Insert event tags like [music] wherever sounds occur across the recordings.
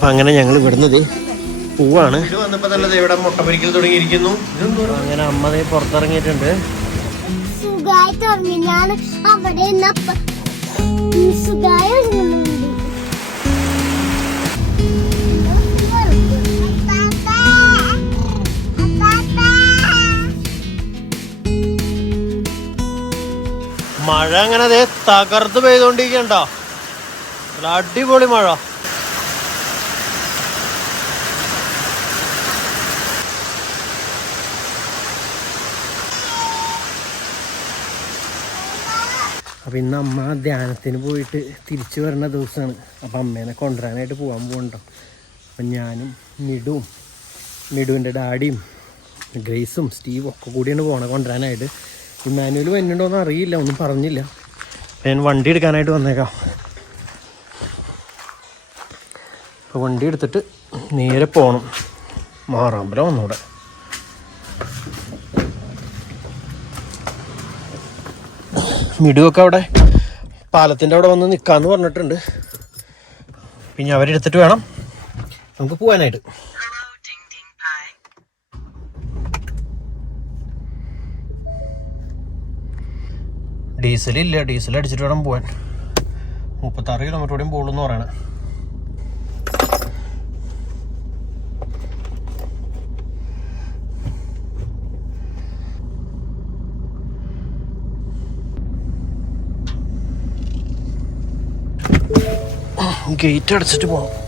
അപ്പൊ അങ്ങനെ ഞങ്ങൾ വിടുന്നത് പൂവാണ്. ഇവിടെ തുടങ്ങിയിരിക്കുന്നു. അങ്ങനെ അമ്മ ദേ പുറത്തിറങ്ങിയിട്ടുണ്ട്. മഴ അങ്ങനെ ദേ തകർത്ത് പെയ്തോണ്ടിരിക്കണ്ടോ. അടിപൊളി മഴ. അപ്പം ഇന്ന് അമ്മ ധ്യാനത്തിന് പോയിട്ട് തിരിച്ചു വരുന്ന ദിവസമാണ്. അപ്പം അമ്മേനെ കൊണ്ടുവരാനായിട്ട് പോകാൻ പോകണ്ടോ അപ്പം ഞാനും മിടുവും നിടുവിന്റെ ഡാഡിയും ഗ്രേസും സ്റ്റീവും ഒക്കെ കൂടിയാണ് പോകണത് കൊണ്ടുവരാനായിട്ട്. ഇമ്മാനുവൽ വരുന്നുണ്ടോയെന്ന് അറിയില്ല ഒന്നും പറഞ്ഞില്ല. ഞാൻ വണ്ടി എടുക്കാനായിട്ട് വന്നേക്കാം. അപ്പോൾ വണ്ടി എടുത്തിട്ട് നേരെ പോകണം മാറാമ്പലം ഒന്നുകൂടെ. മിടുവൊക്കെ അവിടെ പാലത്തിന്റെ അവിടെ വന്ന് നിൽക്കാമെന്ന് പറഞ്ഞിട്ടുണ്ട്. പിന്നെ അവരെടുത്തിട്ട് വേണം നമുക്ക് പോകാനായിട്ട് ഡീസൽ ഇല്ല ഡീസൽ അടിച്ചിട്ട് വേണം പോവാൻ. മുപ്പത്താറ് കിലോമീറ്റർ കൂടെയും പോകുള്ളൂ എന്ന് പറയണേ. ഗേറ്റ് അടച്ചിട്ട് പോകണം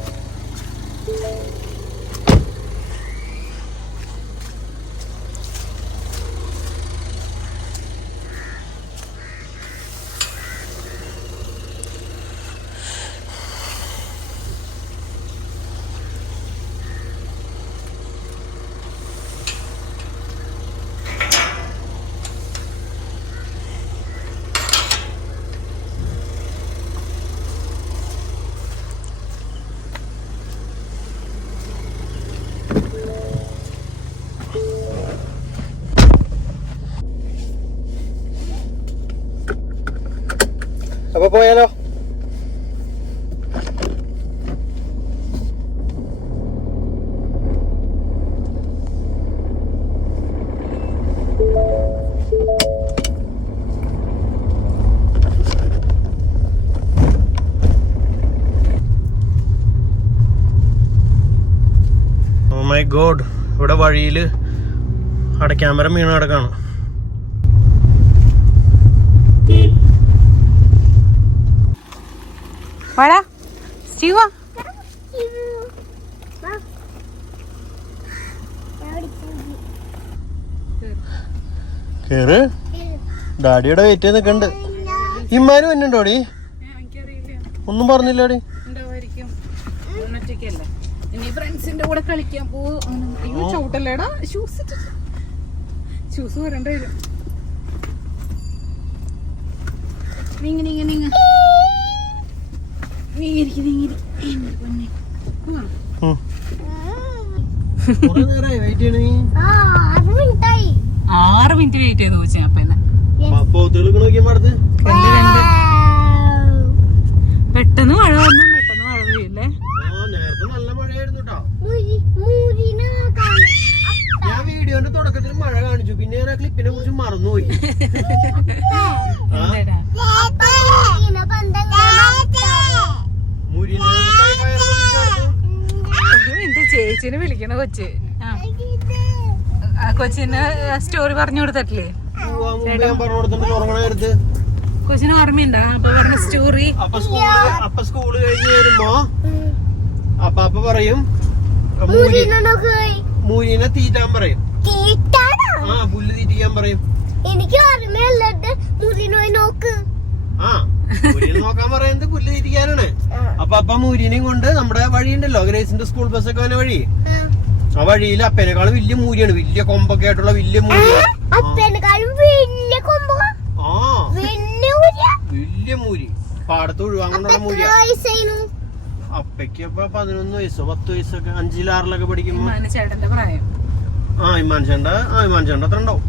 ഗോഡ് ഇവിടെ വഴിയിൽ അവിടെ ക്യാമറ വീണ് കിടക്കാണ്. കേറ്. ഡാഡിയുടെ വെയിറ്റ് നിൽക്കണ്ട് ഇമ്മാനും എന്നുണ്ടോടി ഒന്നും പറഞ്ഞില്ലോടി. ഫ്രണ്ട്സിന്റെ കൂടെ കളിക്കാൻ പോവോ അയ്യോ ചവിട്ടല്ലേടാ? ഷൂസ് ഷൂസ് വരണ്ട വരും. നീങ്ങ നീങ്ങ നീങ്ങിരിക്കും നീങ്ങിരിക്കും എന്റെ പൊന്നെ. ആറ് മിനിറ്റ് വെയിറ്റ് ചെയ്ത് ചോദിച്ചാ പെട്ടെന്ന് മഴ വന്നു പെട്ടെന്ന് മഴ പെയ്യില്ലേ ആ നേരത്തെ നല്ല മഴയായിരുന്നു കേട്ടോ മുരി മുരിന കാണാൻ ഞാൻ വീഡിയോന്റെ തുടക്കത്തിൽ മഴ കാണിച്ചു പിന്നെ ഞാൻ ആ ക്ലിപ്പിനെ കുറിച്ച് മറന്നുപോയി. ചേച്ചിനെ വിളിക്കണ കൊച്ച്. കൊച്ചിന് സ്റ്റോറി പറഞ്ഞു കൊടുത്തിട്ടില്ലേ? കൊച്ചിന് ഓർമ്മയുണ്ടോ? അപ്പൊ പറഞ്ഞ സ്റ്റോറി? അപ്പൊ സ്കൂൾ കഴിഞ്ഞ് വരുമ്പോ അപ്പൊ അപ്പൊ പറയും മൂരിനെ തീറ്റാൻ പറയും. തീറ്റാണോ ആ പുല്ല് തീറ്റിക്കാൻ പറയും. എനിക്ക് ഓർമ്മയുള്ളത് മുരിനോയി നോക്ക്. ആ മൂരിനെ നോക്കാൻ പറയുന്നത് പുല്ല് തീറ്റിക്കാനാണ്. അപ്പൊ അപ്പ മൂരിനെയും കൊണ്ട് നമ്മുടെ വഴിയുണ്ടല്ലോ ഗ്രേസിന്റെ സ്കൂൾ ബസ് ഒക്കെ വന്ന വഴി. ആ. വഴിയിൽ അപ്പേനേക്കാൾ വലിയ മൂരിയാണ് വലിയ കൊമ്പൊക്കെ ആയിട്ടുള്ള വലിയ മൂരി അപ്പനെക്കാളും വലിയ കൊമ്പ ആ. വലിയ മുരിയ. വലിയ മൂരി. പാടത്ത് ഒഴിവാൻ കൊണ്ടുള്ള വയസ്സായിരുന്നു അപ്പയ്ക്ക് അപ്പൊ പതിനൊന്ന് വയസ്സോ പത്ത് വയസ്സൊക്കെ അഞ്ചിലാറിലൊക്കെ പഠിക്കുമ്പോ. ചേട്ടന്റെ പ്രായം. ആ ഇമാൻ ചേണ്ട ആ ഇമാൻ ചേണ്ട അത്ര ഉണ്ടാവും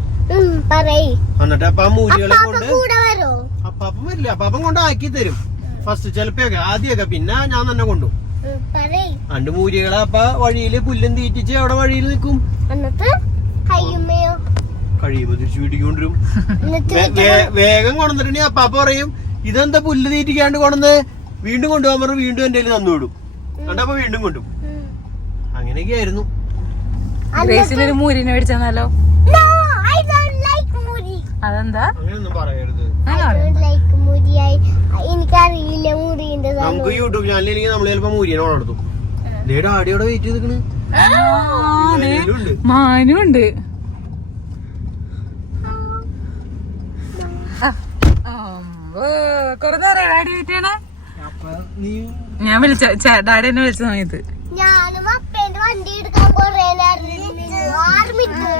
എന്നിട്ട് അപ്പൊ ആ മൂലികളെ അപ്പാപ്പ കൊണ്ട് അപ്പാപ്പൻ വരില്ല. അപ്പാപ്പൻ കൊണ്ട് ആക്കി തരും. ഫസ്റ്റ് ചിലപ്പോഴൊക്കെ ആദ്യമൊക്കെ. പിന്നെ ഞാൻ തന്നെ കൊണ്ടു. രണ്ട് മൂരികളെ അപ്പ വഴിയിൽ പുല്ലും തീറ്റിച്ച് അവിടെ വഴിയിൽ നിൽക്കും. കഴിയുമ്പോ തിരിച്ചു വീട്ടിക്കൊണ്ടിരും വേഗം കൊണ്ടുവന്നിട്ടുണ്ടെങ്കിൽ അപ്പാപ്പ പറയും ഇതെന്താ പുല്ല് തീറ്റിക്കാണ്ട് കൊണ്ടുവന്ന്? വീണ്ടും കൊണ്ടുപോകാൻ പറഞ്ഞു വീണ്ടും എന്റെ തന്നു വിടും. കണ്ടപ്പോ വീണ്ടും കൊണ്ടും. അങ്ങനെയൊക്കെ ആയിരുന്നു ഗ്രേസിനൊരു മൂരിനെ മേടിച്ചെന്നാലോ. അതെന്താ? എനിക്കറിയില്ല മുറിന്റെ നമുക്ക് യൂട്യൂബ് നമ്മൾ ചിലപ്പോ മൂരിയനെ വളർത്തും വെയിറ്റ് മാനുണ്ട് കൊറേ നേരം ഡാഡി വെയിറ്റ് ഞാൻ വിളിച്ച ഡാഡി എന്നെ വിളിച്ച സമയത്ത് ഞാനും വണ്ടി എടുക്കാൻ കൊറേ നേരം. ആറ് മിനിറ്റ്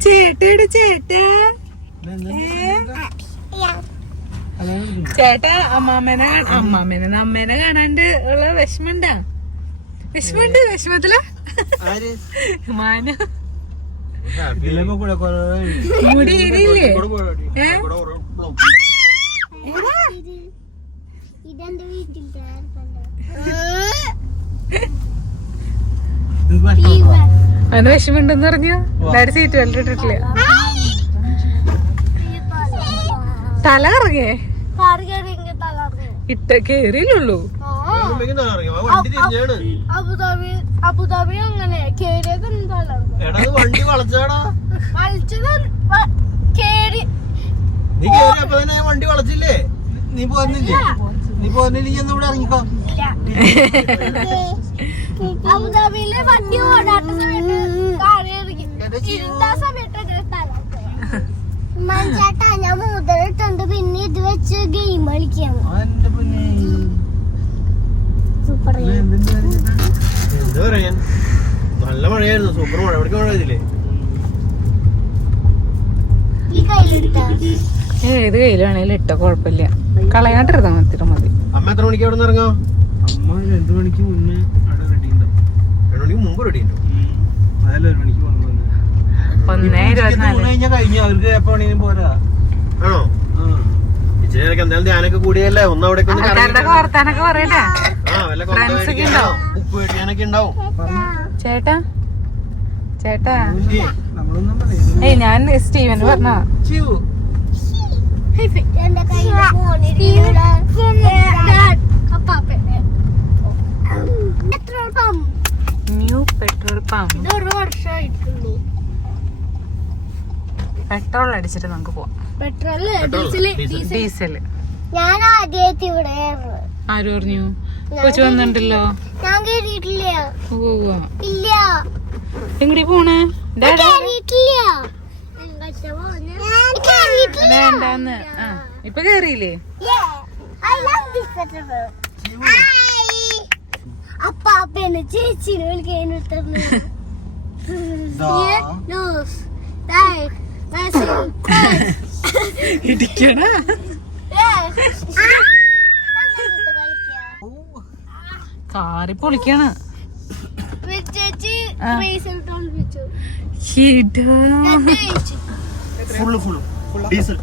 ചേട്ടയുടെ ചേട്ട ചേട്ട അമ്മാമ്മനെ കാ- അമ്മാമ്മനെ അമ്മേനെ കാണാണ്ട് ഉള്ള വിഷമണ്ടാ വിഷമുണ്ട് വിഷമത്തില? മാന. മുടി ബ്ലോ- ഇതെന്റെ വീട്ടിൽ. അവന് വിഷമുണ്ടെന്ന് പറഞ്ഞു? ഡാഡി സീറ്റ് തല കറങ്ങേ. ഇട്ട കേറിയില്ലുള്ളൂ. അബുദാബി അബുദാബി അങ്ങനെ കേറിയത് എന്താണ് വണ്ടി വളച്ചാടാ. കളിച്ചത് കേറി നീ കേറി അപ്പൊ തന്നെ വണ്ടി വളച്ചില്ലേ? നീ പോന്നില്ലേ? നീ പോന്നില്ലെങ്കിൽ എന്നാ ഇവിടെ ഇറങ്ങിക്കോ. അബുദാബിയിലെ വണ്ടി ഓടാത്ത സമയത്ത് മഞ്ചാട്ടാ ഞാൻ മുതലിട്ടുണ്ട്. പിന്നെ ഇത് വെച്ച് ഗെയിം കളിക്കാം എന്താ പറയാൻ? നല്ല മഴയായിരുന്നു സൂപ്പർ മഴ. എവിടേക്ക് മഴ കയ്യിലെടുത്ത ഏത് കയ്യിലാണേലും ഇട്ട കുഴപ്പമില്ല. കളയാണ്ടിരുന്നാ മതി മതി. അമ്മ എത്ര മണിക്ക് അവിടെ നിന്ന് ഇറങ്ങാം അമ്മ രണ്ടു മണിക്ക് മുന്നേ അവിടെ റെഡി ഉണ്ടാവും രണ്ടു മണിക്ക് മുമ്പ് റെഡി ഉണ്ടോ? അതല്ല ഒരു മണിക്ക് ഒന്നേ ഇരുപത്തിനാല്. കഴിഞ്ഞാൽ കഴിഞ്ഞു അവർക്ക് എപ്പോ വേണമെങ്കിലും പോരാ. ആണോ? ഇച്ചിരി എന്തായാലും ധ്യാനൊക്കെ കൂടിയല്ലേ? ഒന്ന് അവിടെ വർത്താനൊക്കെ പറയട്ടെ. ചേട്ടാ? ചേട്ടാ? നമ്മളൊന്നും പറയും ഏയ് ഞാൻ സ്റ്റീവൻ പറഞ്ഞ ന്യൂ പെട്രോൾ പമ്പ് പെട്രോൾ അടിച്ചിട്ട് നമുക്ക് പോവാം. Petrol diesel. ഡീസൽ. ഞാൻ ആദ്യമായിട്ട് ഇവിടെ. ആര് പറഞ്ഞു? കൊച്ചു വന്നിട്ടുണ്ടല്ലോ. പോണേ. എങ്ങോട്ടാ. വേണ്ടാന്ന്. ആ ഇപ്പൊ കേറിയില്ലേ. അപ്പാപ്പനെ ചേച്ചിനെ വിളിക്കാൻ. [laughs] ഇടിക്കണ. കാറി പൊളിക്കാണ്. ഫുള്ള് ഫുള്ള് ഡീസൽ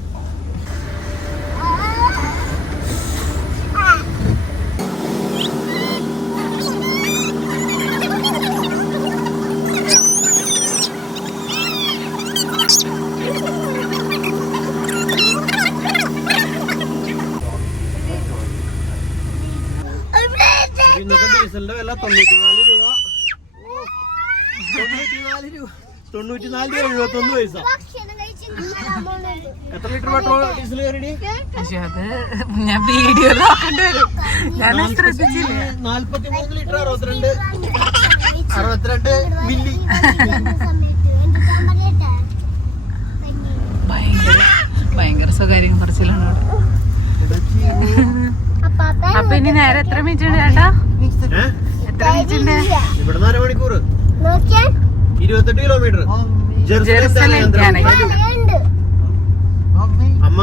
പൈസ. എത്ര ലിറ്റർ പെട്രോൾ ഡീസൽ കയറി പക്ഷെ അത് ഞാൻ വീഡിയോ നോക്കേണ്ടി വരും. ഞാൻ ശ്രദ്ധിച്ചില്ല. നാല്പത്തി മൂന്ന് ലിറ്റർ അറുപത്തിരണ്ട്. അറുപത്തിരണ്ട് മില്ലി. സമയത്ത് എന്ത് ഞാൻ പറയട്ടെ ഭയങ്കര ഭയങ്കര സ്വകാര്യം കുറച്ചിലാണ് അപ്പൊ ഇനി നേരെ എത്ര മിനിറ്റ് ഉണ്ട് ചേട്ടാ? എത്ര മിനിറ്റ് ഉണ്ട്? ഇവിടുന്ന് അരമണിക്കൂർ നോക്കിയാൽ ഇരുപത്തെട്ട് കിലോമീറ്റർ അമ്മ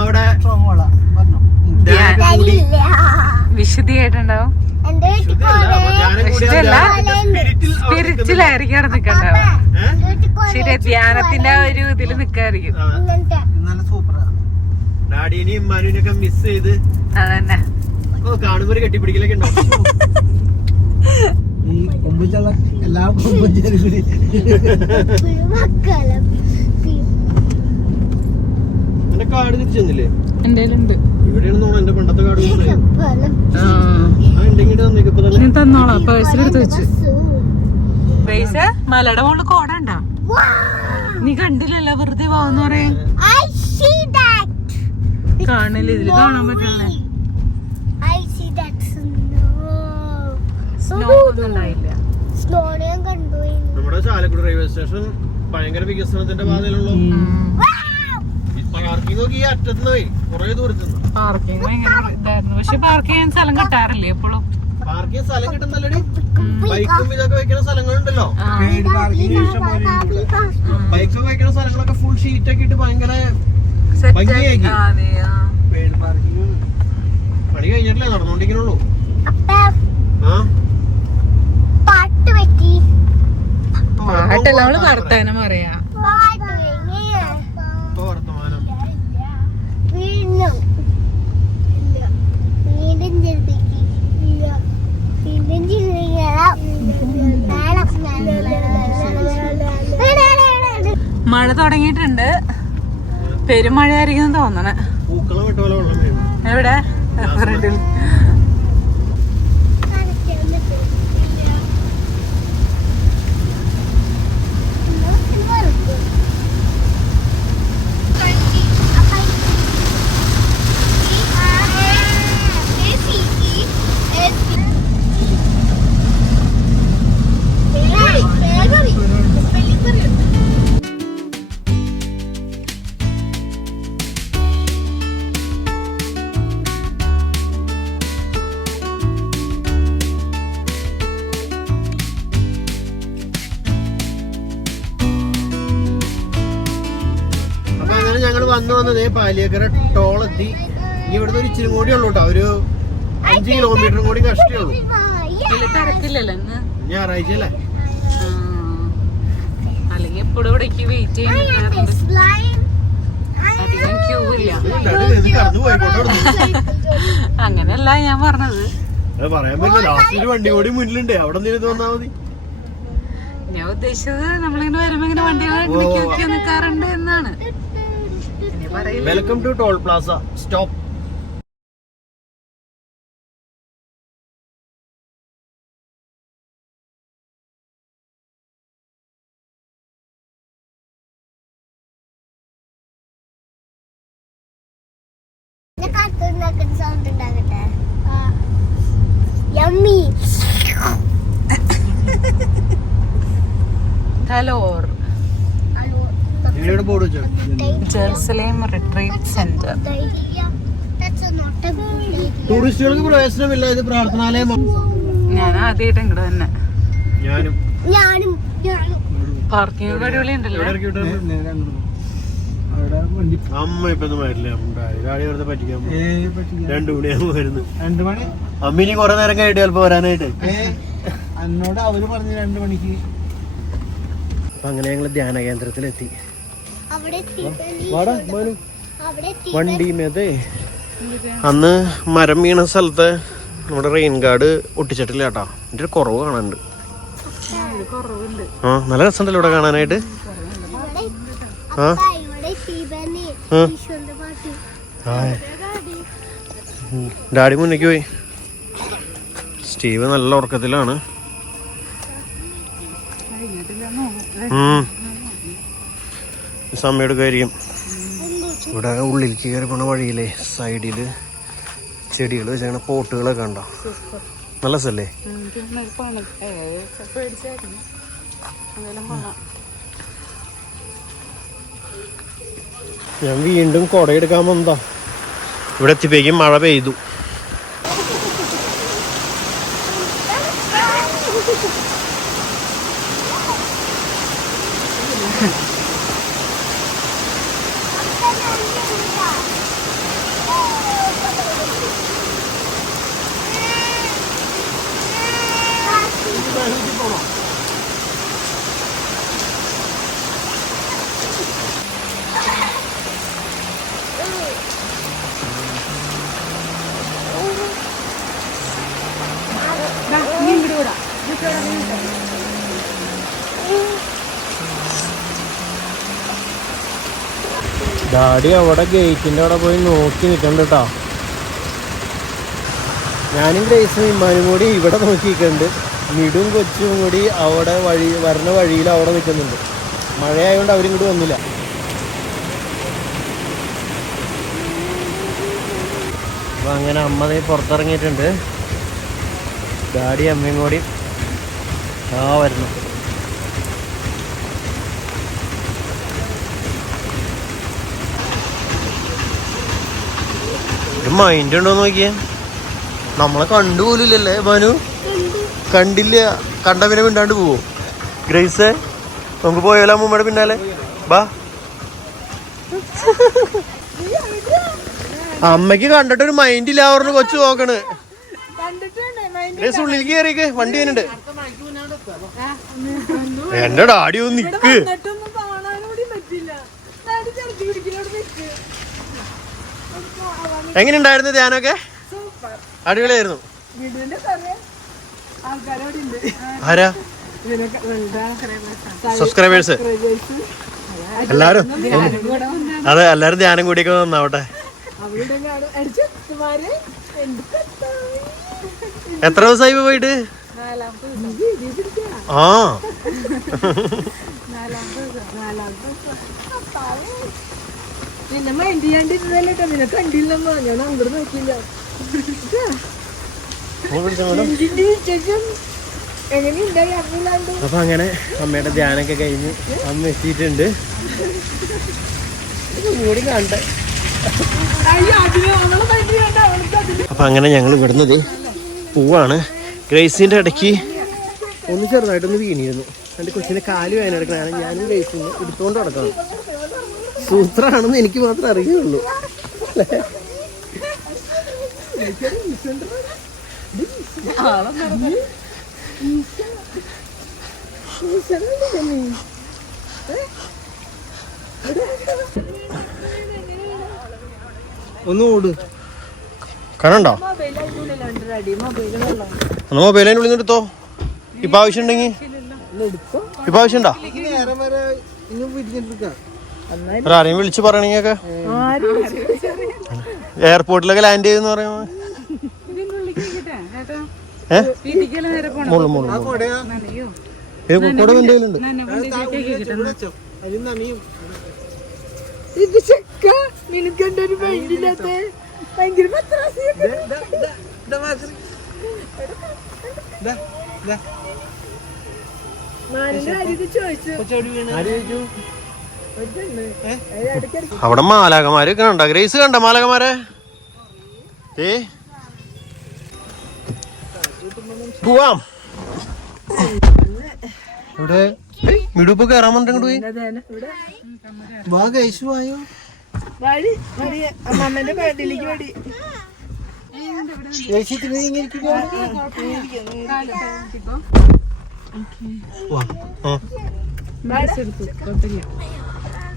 ഇല്ല. വിശുദ്ധിയായിട്ടുണ്ടാവും. അവിടെ സ്പിരിറ്റിലായിരിക്കും അവിടെ നിക്കണ്ടാവുക ശരി ധ്യാനത്തിന്റെ ഒരു ഇതിൽ നിക്കായിരിക്കും. ഡാഡിനെയും മനുവിനെയും ഒക്കെ മിസ് ചെയ്ത് അതന്നെ. ഓ കാണുമ്പോ ഒരു കെട്ടിപ്പിടിക്കലൊക്കെ ഉണ്ടാവും. [laughs] ഈ കൊമ്പുചള്ള എല്ലാ കൊമ്പുചലും കൂടി. എന്റെ കാർഡ് തിരിച്ചു തന്നില്ലേ എന്റെ ഉണ്ട് ഇവിടെയാണെന്ന് എന്റെ പണ്ടത്തെ കാർഡ് ഉണ്ടെങ്കിൽ തന്നോളാം. പേഴ്സിലെടുത്ത് വെച്ചു. പൈസ? മലയുടെ മുകളിൽ കോട നീ കണ്ടില്ലല്ലോ വെറുതെ that. കാണില്ല ഇതിൽ കാണാൻ പറ്റില്ല സ്നോ ഒന്നും ഉണ്ടായില്ല Snow നെ ഞാൻ കണ്ടു നമ്മുടെ ചാലക്കുടി റെയിൽവേ സ്റ്റേഷൻ ഭയങ്കര വികസനത്തിന്റെ പാതയിലുള്ള. പാർക്കിംഗ് ഭയങ്കര ഇതായിരുന്നു. പക്ഷെ പാർക്ക് ചെയ്യാൻ സ്ഥലം കിട്ടാറില്ലേ എപ്പോഴും? പാർക്കിംഗ് സ്ഥലം കിട്ടുന്നല്ലടി. ബൈക്കും ഇതൊക്കെ വെക്കുന്ന സ്ഥലങ്ങളുണ്ടല്ലോ. ബൈക്കൊക്കെ വെക്കുന്ന സ്ഥലങ്ങളൊക്കെ ഫുൾ ഷീറ്റ് ഒക്കെ ഇട്ട് ഭയങ്കര ഭംഗിയാക്കി. പണി കഴിഞ്ഞിട്ടില്ലേ നടന്നുകൊണ്ടിരിക്കണുള്ളൂ അപ്പ ആ പാട്ട് വെക്കി പാട്ടല്ല നമ്മൾ വർത്താനം പറയാ പാട്ട് വെങ്ങി ഇപ്പൊ വർത്തമാനം വീണ്ടും ഇല്ല വീണ്ടും ചെറുപ്പിക്ക് ഇല്ല വീണ്ടും പറയാ. മഴ തുടങ്ങിയിട്ടുണ്ട്. പെരുമഴയായിരിക്കും തോന്നണേ. എവിടെ? വന്നത് ടോൾ എത്തി. ഇനി ഇവിടുന്ന് ഒരു ഇച്ചിരി കൂടി ഉള്ളൂ കേട്ടോ ഒരു അഞ്ച് കിലോമീറ്റർ കൂടി കഷ്ടേ ഉള്ളൂ. ഇതിൽ തിരക്കില്ലല്ലോ ഇന്ന്. ഞായറാഴ്ച അല്ലേ. അല്ലെങ്കിൽ എപ്പോഴും ഇവിടേക്ക് വെയിറ്റ് ചെയ്യാൻ അധികം ക്യൂ ഇല്ല. കടന്നു പോയിക്കോട്ടെ അങ്ങനെയല്ല ഞാൻ പറഞ്ഞത്. അത് പറയാൻ പറ്റില്ല. ലാസ്റ്റ് വണ്ടി കൂടി മുന്നിലുണ്ട്. അവിടെ നിന്ന് വന്നാ മതി. ഞാൻ ഉദ്ദേശിച്ചത് നമ്മളിങ്ങനെ വരുമ്പോ ഇങ്ങനെ വണ്ടികളെ നിൽക്കാറുണ്ട് എന്നാണ്. Welcome to toll plaza stop Jerusalem retreat centre. ടൂറിസ്റ്റുകൾക്ക് പ്രവേശനമില്ല ഇത് പ്രാർത്ഥനാലയം. ഞാൻ ആദ്യമായിട്ട് ഇങ്ങോട്ട് തന്നെ ഞാനും. ഞാനും ഞാനും. പാർക്കിംഗ് അടിപൊളി ഉണ്ടല്ലോ അമ്മ ഇപ്പൊ ഒന്നും വരില്ല ഗാഡി വെറുതെ പറ്റിക്കാൻ പോകും. ഏ പറ്റില്ല. രണ്ടു മണിയാകുമ്പോ വരുന്നു. രണ്ടു മണി? അമ്മ ഇനി കൊറേ നേരം കഴിഞ്ഞിട്ട് ചിലപ്പോ വരാനായിട്ട്. അന്നോട് എന്നോട് അവർ പറഞ്ഞു രണ്ടു മണിക്ക്. അങ്ങനെ ഞങ്ങൾ ധ്യാന കേന്ദ്രത്തിലെത്തി. വണ്ടിമേതേ അന്ന് മരം വീണ സ്ഥലത്ത് നമ്മുടെ റെയിൻ ഗാർഡ് ഒട്ടിച്ചിട്ടില്ല കേട്ടോ. എന്റെ ഒരു കുറവ് കാണാനുണ്ട്. ആ നല്ല രസമുണ്ടല്ലോ ഇവിടെ കാണാനായിട്ട്. ആ. ഡാഡി മുന്നേക്ക് പോയി. സ്റ്റീവ് നല്ല ഉറക്കത്തിലാണ്. സമയം എടുക്കുമായിരിക്കും ഇവിടെ ഉള്ളിലേക്ക് കയറി പോണ വഴിയിലെ സൈഡിൽ ചെടികൾ വെച്ചാൽ പോട്ടുകളൊക്കെ ഉണ്ടോ നല്ല സ്ഥലേ ഞാൻ വീണ്ടും കുടയെടുക്കാൻ വന്നതാ. ഇവിടെ എത്തിപ്പേക്കും മഴ പെയ്തു. ഡാഡി അവിടെ ഗേറ്റിന്റെ അവിടെ പോയി നോക്കി നിൽക്കണ്ട കേട്ടോ ഞാനും ഗ്രേസും ഇമ്മാനും കൂടി ഇവിടെ നോക്കി നിൽക്കുന്നുണ്ട് മിടും കൊച്ചും കൂടി അവിടെ വഴി വരണ വഴിയിൽ അവിടെ നിൽക്കുന്നുണ്ട്. മഴയായതുകൊണ്ട് അവരും ഇങ്ങോട്ട് വന്നില്ല. അപ്പം അങ്ങനെ അമ്മ പുറത്തിറങ്ങിയിട്ടുണ്ട്. ഡാഡി അമ്മയും കൂടി ആ വരുന്നു. മൈൻഡ് ഉണ്ടോ നോക്കിയേ? നമ്മളെ കണ്ടുപോലില്ലല്ലേ മനു? കണ്ടില്ല. കണ്ട പിന്നെ മിണ്ടാണ്ട് പോവോ? ഗ്രേസേ നമുക്ക് പോയാലോ അമ്മൂമ്മയുടെ പിന്നാലെ? ബാ. അമ്മയ്ക്ക് കണ്ടിട്ട് ഒരു മൈൻഡ് ഇല്ല പറഞ്ഞു കൊച്ചു നോക്കണ് ഗ്രേസ് ഉള്ളിലേക്ക് കയറിക്ക് വണ്ടി വരുന്നുണ്ട്. എന്റെ ഡാഡി ഒന്ന് നിക്ക് എന്നിട്ടൊന്നും കാണാനൂടി പറ്റില്ല ഡാഡി ചെറുക്കി പിടിക്കുന്നോട് നിൽക്ക് എങ്ങനെയുണ്ടായിരുന്നു ധ്യാനമൊക്കെ? സൂപ്പർ. അടിപൊളിയായിരുന്നു. ആരാ? സബ്സ്ക്രൈബേഴ്സ് എല്ലാരും? അതെ എല്ലാരും ധ്യാനം കൂടിയൊക്കെ നന്നാവട്ടെ. എത്ര ദിവസമായി പോയിട്ട്? ആ. നിന്നെ മൈൻഡ് ചെയ്യാണ്ടിരുന്നല്ലേ നിന്നെ കണ്ടില്ലെന്നോ. ഞാൻ അങ്ങോട്ട് നോക്കിയില്ല. അപ്പൊ അങ്ങനെ അമ്മയുടെ ധ്യാനൊക്കെ കഴിഞ്ഞ് അമ്മ എത്തിയിട്ടുണ്ട്. കൂടി അതിന് അപ്പൊ അങ്ങനെ ഞങ്ങൾ വിടുന്നത് പൂവാണ്. ഗ്രേസിന്റെ ഇടയ്ക്ക് ഒന്ന് ചെറുതായിട്ടൊന്ന് വീണിരുന്നു. എന്റെ കൊച്ചിന്റെ കാൽ വേദനെടുക്കണം ഞാനും ഗ്രേസിന് എടുത്തോണ്ട് നടക്കണം. സൂത്രാണെന്ന് എനിക്ക് മാത്രമേ അറിയുള്ളൂ. ഒന്ന് ഓട്. കണ്ടോ എന്നാ മൊബൈൽ അതിന്റെ ഉള്ളിൽ നിന്ന് എടുത്തോ. ഇപ്പൊ ആവശ്യം ഉണ്ടെങ്കിൽ ഇപ്പൊ ആവശ്യം ഉണ്ടോ ആരെയും വിളിച്ച് പറയണെങ്കിലൊക്കെ. എയർപോർട്ടിലൊക്കെ ലാൻഡ് ചെയ്തെന്ന് പറയുമ്പോ. ചോദിച്ചു? അവിടെ മാലാകമാര് കണ്ട? ഗ്രേസ് കണ്ട മാലാകമാരെ ഏ? പോവാം. ഇവിടെ മിടുപ്പ് കയറാൻ പറഞ്ഞിട്ട് പോയി. വാ കഴിച്ചു വഴി അമ്മമ്മന്റെ വടി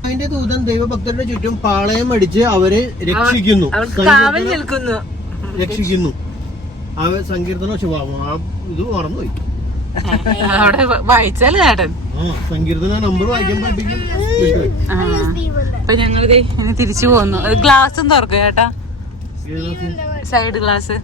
അതിന്റെ ദൂതൻ ദൈവഭക്തരുടെ ചുറ്റും പാളയം അടിച്ച് അവരെ രക്ഷിക്കുന്നു. കാവൽ നിൽക്കുന്നു. രക്ഷിക്കുന്നു. അവ സങ്കീർത്തന ശുഭ ആ ഇത് മറന്നുപോയി. അവിടെ വായിച്ചാൽ ചേട്ടൻ സങ്കീർത്തന നമ്പർ വായിക്കാൻ. അപ്പൊ ഞങ്ങൾ തിരിച്ചു പോകുന്നു. ഗ്ലാസ് തുറക്കുക ചേട്ടാ സൈഡ് ഗ്ലാസ്.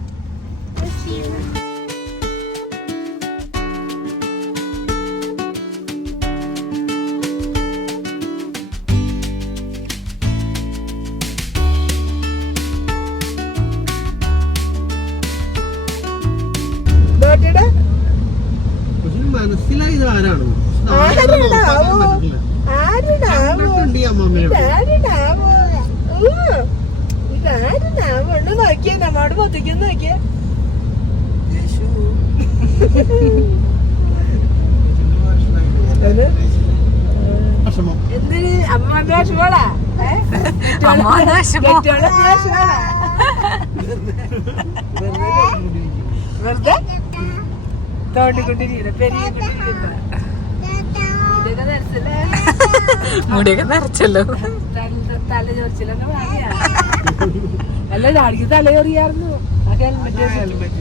നോക്കിയ നമ്മോട് പൊത്തിക്കുന്നു നോക്കിയ. എന്തിന് അമ്മാന്റെ വിഷമോളാ വെറുതെ? തോണ്ടിക്കൊണ്ടിരിക്കുന്ന പെരിയ മുടിയൊക്കെ നിറച്ചല്ലോ? തല ചോദിച്ചില്ലെന്ന് പറയാ അല്ല ഞാനിക്ക് തല ഹെൽമെറ്റ് ഹെൽമെറ്റ്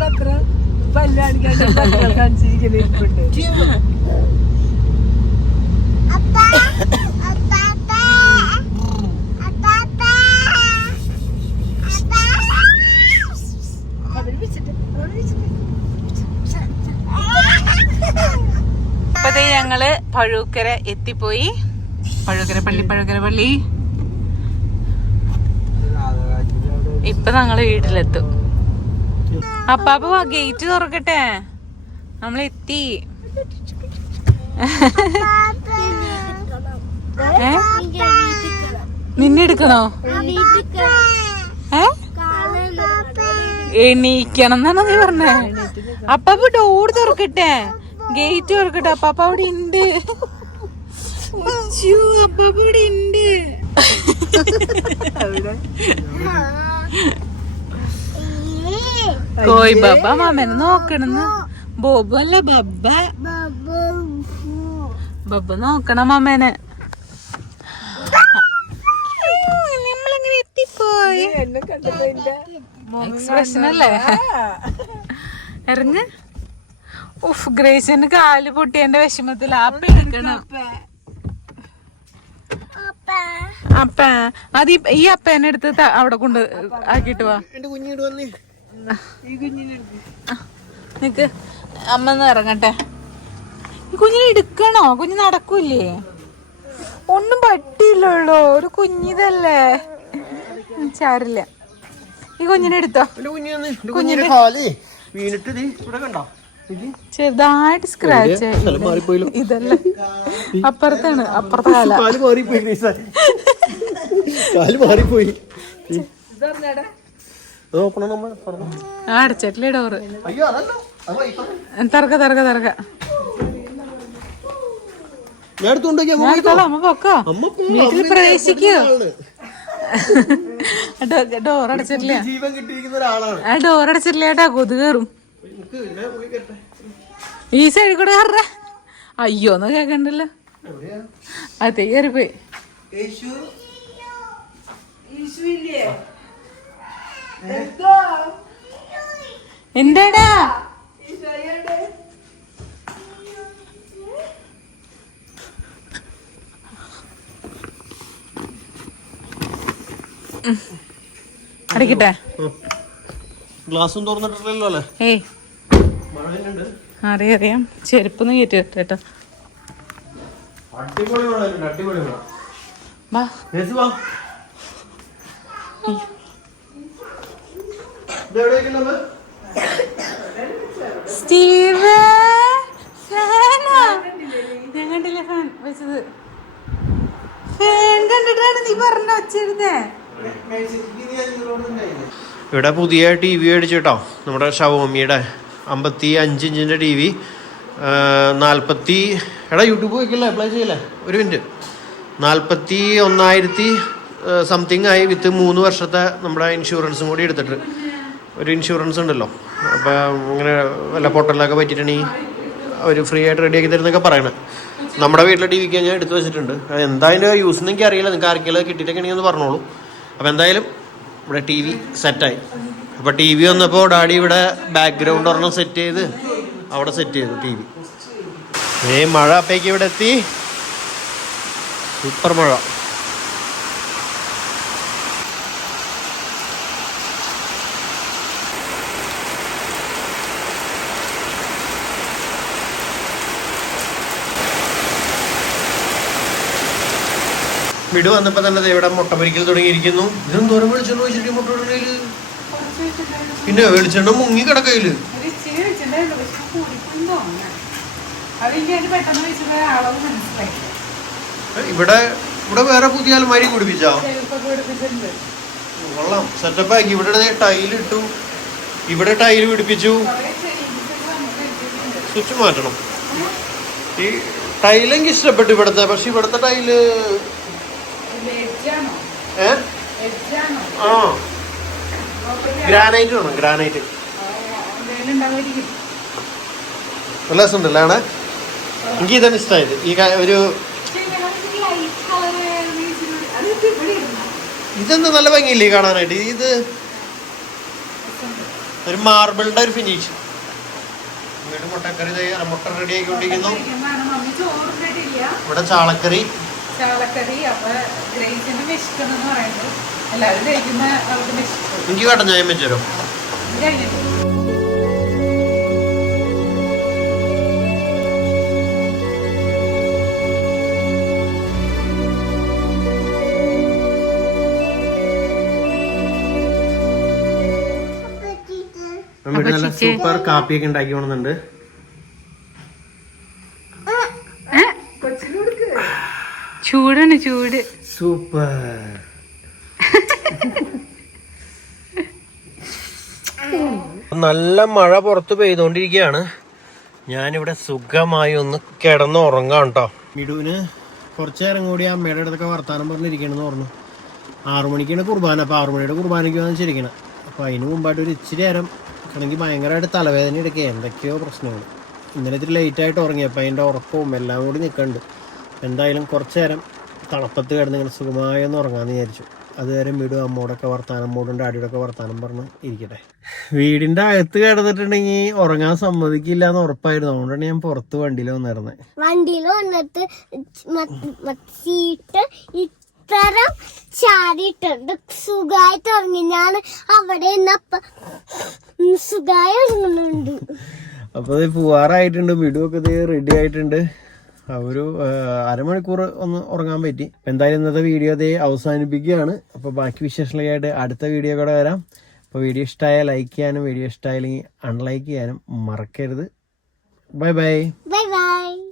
മാത്രം പല്ലാടിക്കാണ്ട് കാണിച്ചിരിക്കുന്നുണ്ട് അപ്പൊ ദേ പഴൂക്കര എത്തിപ്പോയി. പഴുക്കര പള്ളി പഴുക്കര പള്ളി. ഇപ്പൊ ഞങ്ങൾ വീട്ടിലെത്തും. അപ്പാപ്പ ഗേറ്റ് തുറക്കട്ടെ. നമ്മളെത്തി നിന്നെ എടുക്കണോ? ഏ? എണീക്കണം എന്നാണോ നീ പറഞ്ഞേ? അപ്പാപ്പ ഡോർ തുറക്കട്ടെ. ഗേറ്റ് തുറക്കട്ടെ. അപ്പാപ്പ അവിടെ ഉണ്ട് അപ്പാപ്പ ഇവിടെ ഉണ്ട് കോയി ബബ മാമനെ നോക്കണെന്ന്. ബോബു അല്ല ബബ്ബ ബബ്ബ നോക്കണം മാമനെ. നമ്മളെങ്ങനെ എത്തിപ്പോയി? എക്സ്പ്രഷൻ അല്ലേ? ഇറങ്ങ്. ഉഫ് ഗ്രേസിന് കാൽ പൊട്ടിയന്റെ വിഷമത്തിൽ ആ പിടിക്കണം. അപ്പ അത് ഈ- അപ്പേനെ എടുത്ത് അവിടെ കൊണ്ട് ആക്കിട്ട് വാ. നിക്ക് അമ്മ ഇറങ്ങട്ടെ. ഈ കുഞ്ഞിനെ എടുക്കണോ? കുഞ്ഞ് നടക്കൂലേ ഒന്നും പറ്റിയില്ലല്ലോ ഒരു കുഞ്ഞിതല്ലേ. ചാരില്ല ഈ കുഞ്ഞിനെ എടുത്തോ. കുഞ്ഞിന്റെ വീണിട്ട് ദേ ഇവിടെ കണ്ടോ? ചെറുതായിട്ട് സ്ക്രാച്ച് ഇതല്ല? അപ്പുറത്താണ് അപ്പുറത്തെ മാറിപ്പോയി. ആ അടച്ചിട്ടില്ലേ ഡോറ്. തറക്ക തറക്ക തറക്ക. വീട്ടിൽ പ്രവേശിക്കോ. ഡോറടച്ചിട്ടില്ല ഡോർ അടച്ചിട്ടില്ല. ജീവൻ കിട്ടിയിരിക്കുന്ന ഒരാളാണ്. ആ ഡോർ അടച്ചിട്ടില്ല ഏട്ടാ. കൊതു ഈ സൈഡിൽ കൂടെ കയറ അയ്യോ എന്ന് കേക്കണ്ടല്ലോ. അതെ കയറി കയറിപ്പോയി എന്താടാ. അടയ്ക്കട്ടെ ഗ്ലാസും തുറന്നിട്ടില്ലല്ലോ അല്ലേ? ഏയ്. അറിയാം അറിയാം. ചെരുപ്പൊന്ന് കയറ്റി കേട്ടോ? സ്റ്റീവ് ഫാനാ ഞാൻ കണ്ടില്ല ഫാൻ വെച്ചത്? ഫാൻ കണ്ടിട്ടാണ് നീ പറഞ്ഞ വച്ചിരുന്നേ. ഇവിടെ പുതിയ ടി വി മേടിച്ചു കേട്ടോ നമ്മുടെ ഷവോമിയുടെ അമ്പത്തി അഞ്ച് ഇഞ്ചിന്റെ ടി വി നാൽപ്പത്തി എടാ യൂട്യൂബ് വയ്ക്കില്ല അപ്ലൈ ചെയ്യില്ല? ഒരു മിനിറ്റ് നാൽപ്പത്തി ഒന്നായിരത്തി സംതിങ് ആയി വിത്ത് മൂന്ന് വർഷത്തെ നമ്മുടെ ഇൻഷുറൻസും കൂടി എടുത്തിട്ട്. ഒരു ഇൻഷുറൻസ് ഉണ്ടല്ലോ. അപ്പോൾ ഇങ്ങനെ വല്ല പൊട്ടലൊക്കെ പറ്റിയിട്ടുണ്ടെങ്കിൽ അവർ ഫ്രീ ആയിട്ട് റെഡിയാക്കി തരുന്നൊക്കെ പറയണേ. നമ്മുടെ വീട്ടിലെ ടി വിക്ക് ഞാൻ എടുത്തു വെച്ചിട്ടുണ്ട്. എന്താ അതിന്റെ യൂസ് എനിക്ക് അറിയില്ല നിങ്ങൾക്ക് ആർക്കെങ്കിലും കിട്ടിയിട്ടൊക്കെ ഉണ്ടെങ്കിൽ ഒന്ന് പറഞ്ഞോളൂ. അപ്പോൾ എന്തായാലും ഇവിടെ ടി വി സെറ്റായി അപ്പോൾ ടി വി വന്നപ്പോൾ ഡാഡി ഇവിടെ ബാക്ക്ഗ്രൗണ്ട് ഒരെണ്ണം സെറ്റ് ചെയ്ത് അവിടെ സെറ്റ് ചെയ്തു ടി വി. ഏ മഴ അപ്പേക്ക് ഇവിടെ എത്തി. സൂപ്പർ മഴ. വീട് വന്നപ്പോ തന്നെ ദേ ഇവിടെ മുട്ട പൊരിക്കൽ തുടങ്ങിയിരിക്കുന്നു. ഇതും ദൂരം വിളിച്ചു ഈ മുട്ട പിന്നെ വെളിച്ചെണ്ണ മുങ്ങി കിടക്കയിൽ. ഇവിടെ ഇവിടെ വേറെ പുതിയ അലമാരി കുടിപ്പിച്ചോ? കൊള്ളാം. സെറ്റപ്പ് ആക്കി. ഇവിടെ ടൈൽ ഇട്ടു. ഇവിടെ ടൈൽ പിടിപ്പിച്ചു. സ്വിച്ച് മാറ്റണം. ഈ ടൈലെങ്കിൽ ഇഷ്ടപ്പെട്ടു ഇവിടുത്തെ പക്ഷെ ഇവിടുത്തെ ടൈൽ ഏ? ആ. ഗ്രാനൈറ്റ് വേണം? ഗ്രാനൈറ്റ് നല്ല രസമുണ്ടല്ലേ ആണ്? എനിക്ക് ഇതാണ് ഇഷ്ടമായത്. ഈ ഒരു ഇതെന്താ നല്ല ഭംഗിയില്ലേ കാണാനായിട്ട്? ഇത് ഒരു മാർബിളിന്റെ ഒരു ഫിനിഷ് വീട് മുട്ടക്കറി തയ്യാറ മുട്ട റെഡി ആയിക്കൊണ്ടിരിക്കുന്നു. ഇവിടെ ചാളക്കറി. ചാളക്കറി അപ്പൊ ഗ്രേസിന് വിശക്കണം എന്ന് പറയുന്നത്. എല്ലാവരും കഴിക്കുന്ന എനിക്ക് കട്ടൻ ഞാൻ വെച്ചോ സൂപ്പർ കാപ്പി ഒക്കെ നല്ല സൂപ്പർ കാപ്പിയൊക്കെ ഉണ്ടാക്കി കൊണ്ടുണ്ട് ചൂടാണ് ചൂട്. സൂപ്പർ നല്ല മഴ പുറത്ത് പെയ്തുകൊണ്ടിരിക്കുകയാണ്. ഞാനിവിടെ സുഖമായി ഒന്ന് കിടന്ന് ഉറങ്ങാം കേട്ടോ. മിടുവിന് കുറച്ചു നേരം കൂടി അമ്മയുടെ അടുത്തൊക്കെ വർത്താനം പറഞ്ഞിരിക്കണമെന്ന് പറഞ്ഞു. ആറു മണിക്കാണ് കുർബാന അപ്പോൾ ആറു മണിയുടെ കുർബാനയ്ക്ക് വന്ന് ശരിക്കണം അപ്പോൾ അതിന് മുമ്പായിട്ട് ഒരു ഇച്ചിരി നേരം അല്ലെങ്കിൽ ഭയങ്കരമായിട്ട് തലവേദന എടുക്കുക. എന്തൊക്കെയോ പ്രശ്നങ്ങൾ. ഇന്നലെ ഇത്തിരി ലേറ്റായിട്ട് ഉറങ്ങിയപ്പോൾ അതിന്റെ ഉറക്കവും എല്ലാം കൂടി നിൽക്കുന്നുണ്ട്. എന്തായാലും കുറച്ചു നേരം തണുപ്പത്ത് കിടന്ന് ഇങ്ങനെ സുഖമായി ഒന്ന് ഉറങ്ങാമെന്ന് വിചാരിച്ചു. അതുവരെ വീടും അമ്മോടൊക്കെ വർത്താനം അമ്മോടും ഡാഡിയോടൊക്കെ വർത്താനം പറഞ്ഞ് ഇരിക്കട്ടെ. വീടിന്റെ അകത്ത് കിടന്നിട്ടുണ്ടെങ്കിൽ ഉറങ്ങാൻ സമ്മതിക്കില്ല എന്ന് ഉറപ്പായിരുന്നു. അതുകൊണ്ടാണ് ഞാൻ പുറത്ത് വണ്ടിയിൽ വന്നിരുന്നത് വണ്ടിയിൽ വന്നിട്ട് സീറ്റ് ഇത്ര ചാടിയിട്ടുണ്ട് സുഖമായിട്ട് ഉറങ്ങി. ഞാൻ അവിടെ സുഖമായി ഉറങ്ങുന്നുണ്ട്. ഇത് പോവാറായിട്ടുണ്ട്. വീടുമൊക്കെ ഒക്കെ റെഡി ആയിട്ടുണ്ട്. ഒരു അരമണിക്കൂർ ഒന്ന് ഉറങ്ങാൻ പറ്റി. എന്തായാലും ഇന്നത്തെ വീഡിയോ അതേ അവസാനിപ്പിക്കുകയാണ്. അപ്പോൾ ബാക്കി വിശേഷങ്ങളായിട്ട് അടുത്ത വീഡിയോ കൂടെ വരാം. അപ്പോൾ വീഡിയോ ഇഷ്ടമായ ലൈക്ക് ചെയ്യാനും വീഡിയോ ഇഷ്ടമായില്ലെങ്കിൽ അൺലൈക്ക് ചെയ്യാനും മറക്കരുത്. Bye bye bye bye